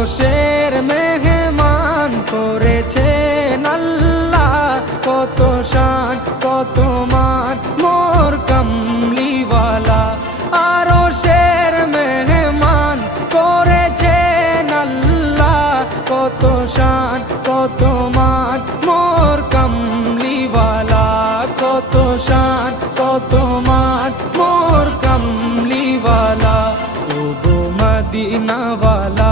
আরশের মেহমান করেছেন আল্লাহ, কত শান কত মান মোর কামলিওয়ালা। আরশের মেহমান করেছেন আল্লাহ, কত শান কত মান মোর কামলিওয়ালা, কত শান কত মান মোর কামলিওয়ালা। ও গো মদিনাওয়ালা